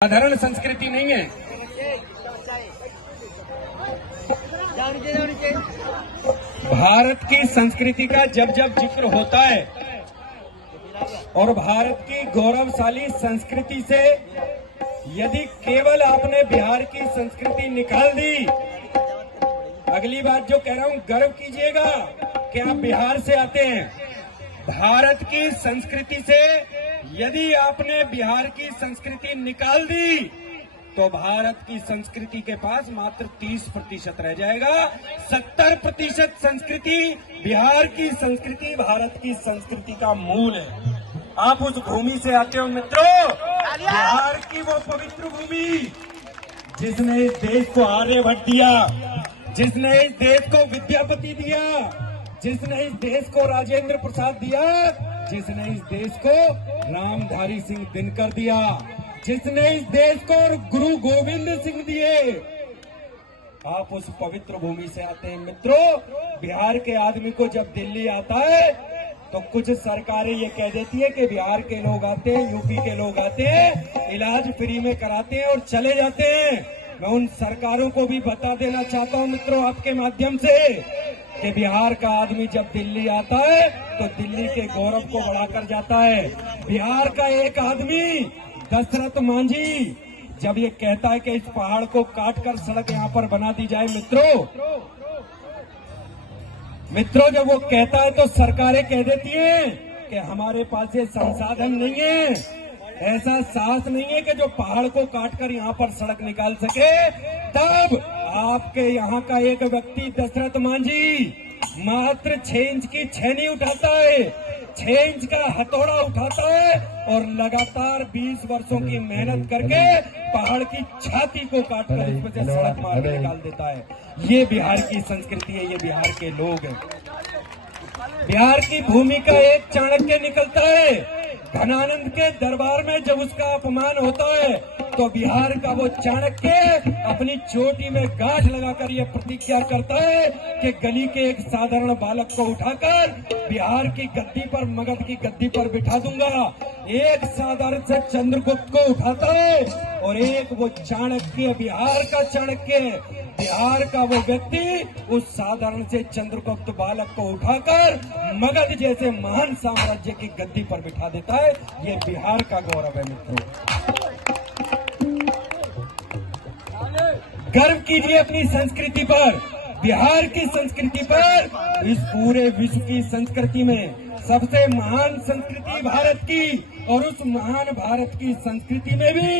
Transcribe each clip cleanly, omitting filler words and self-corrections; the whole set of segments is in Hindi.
साधारण संस्कृति नहीं है। भारत की संस्कृति का जब जब जिक्र होता है और भारत की गौरवशाली संस्कृति से यदि केवल आपने बिहार की संस्कृति निकाल दी, अगली बात जो कह रहा हूं गर्व कीजिएगा कि आप बिहार से आते हैं। भारत की संस्कृति से यदि आपने बिहार की संस्कृति निकाल दी तो भारत की संस्कृति के पास मात्र 30% रह जाएगा। 70% संस्कृति बिहार की संस्कृति भारत की संस्कृति का मूल है। आप उस भूमि से आते हो मित्रों, बिहार की वो पवित्र भूमि जिसने इस देश को आर्यभट्ट दिया, जिसने इस देश को विद्यापति दिया, जिसने इस देश को राजेंद्र प्रसाद दिया, जिसने इस देश को रामधारी सिंह दिनकर दिया, जिसने इस देश को गुरु गोविंद सिंह दिए। आप उस पवित्र भूमि से आते हैं मित्रों। बिहार के आदमी को जब दिल्ली आता है तो कुछ सरकारें ये कह देती है कि बिहार के लोग आते हैं, यूपी के लोग आते हैं, इलाज फ्री में कराते हैं और चले जाते हैं। मैं उन सरकारों को भी बता देना चाहता हूं मित्रों आपके माध्यम से कि बिहार का आदमी जब दिल्ली आता है तो दिल्ली के गौरव को बढ़ाकर जाता है। बिहार का एक आदमी दशरथ मांझी जब ये कहता है कि इस पहाड़ को काटकर सड़क यहाँ पर बना दी जाए, मित्रों जब वो कहता है तो सरकारें कह देती हैं कि हमारे पास ये संसाधन नहीं है, ऐसा साहस नहीं है कि जो पहाड़ को काटकर यहाँ पर सड़क निकाल सके। तब आपके यहाँ का एक व्यक्ति दशरथ मांझी मात्र 6 इंच की छेनी उठाता है, 6 इंच का हथौड़ा उठाता है और लगातार 20 वर्षों की मेहनत करके पहाड़ की छाती को काटकर उसमें से सड़क मार के निकाल देता है। ये बिहार की संस्कृति है, ये बिहार के लोग हैं। बिहार की भूमि का एक चाणक्य निकलता है। घनानंद के दरबार में जब उसका अपमान होता है तो बिहार का वो चाणक्य अपनी चोटी में गांठ लगाकर ये प्रतिज्ञा करता है कि गली के एक साधारण बालक को उठाकर बिहार की गद्दी पर, मगध की गद्दी पर बिठा दूंगा। एक साधारण से चंद्रगुप्त को उठाता है और एक वो चाणक्य, बिहार का चाणक्य, बिहार का वो व्यक्ति उस साधारण से चंद्रगुप्त बालक को उठाकर मगध जैसे महान साम्राज्य की गद्दी पर बिठा देता है। ये बिहार का गौरव है मित्रों। गर्व कीजिए अपनी संस्कृति पर, बिहार की संस्कृति पर। इस पूरे विश्व की संस्कृति में सबसे महान संस्कृति भारत की और उस महान भारत की संस्कृति में भी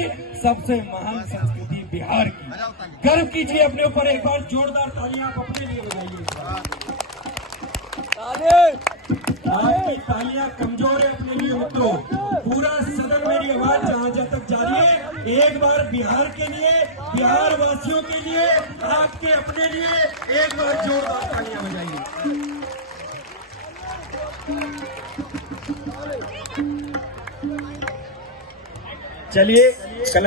सबसे महान संस्कृति बिहार की। गर्व कीजिए अपने ऊपर। एक बार जोरदार तालियां आप अपने लिए बजाइए। आपकी तालियां कमजोर है अपने लिए मित्रों। पूरा सदन मेरी आवाज जहां तक जा रही है, एक बार बिहार के लिए, बिहार वासियों के लिए, आपके अपने लिए एक बार जोरदार तालियां बजाइए। चलिए कला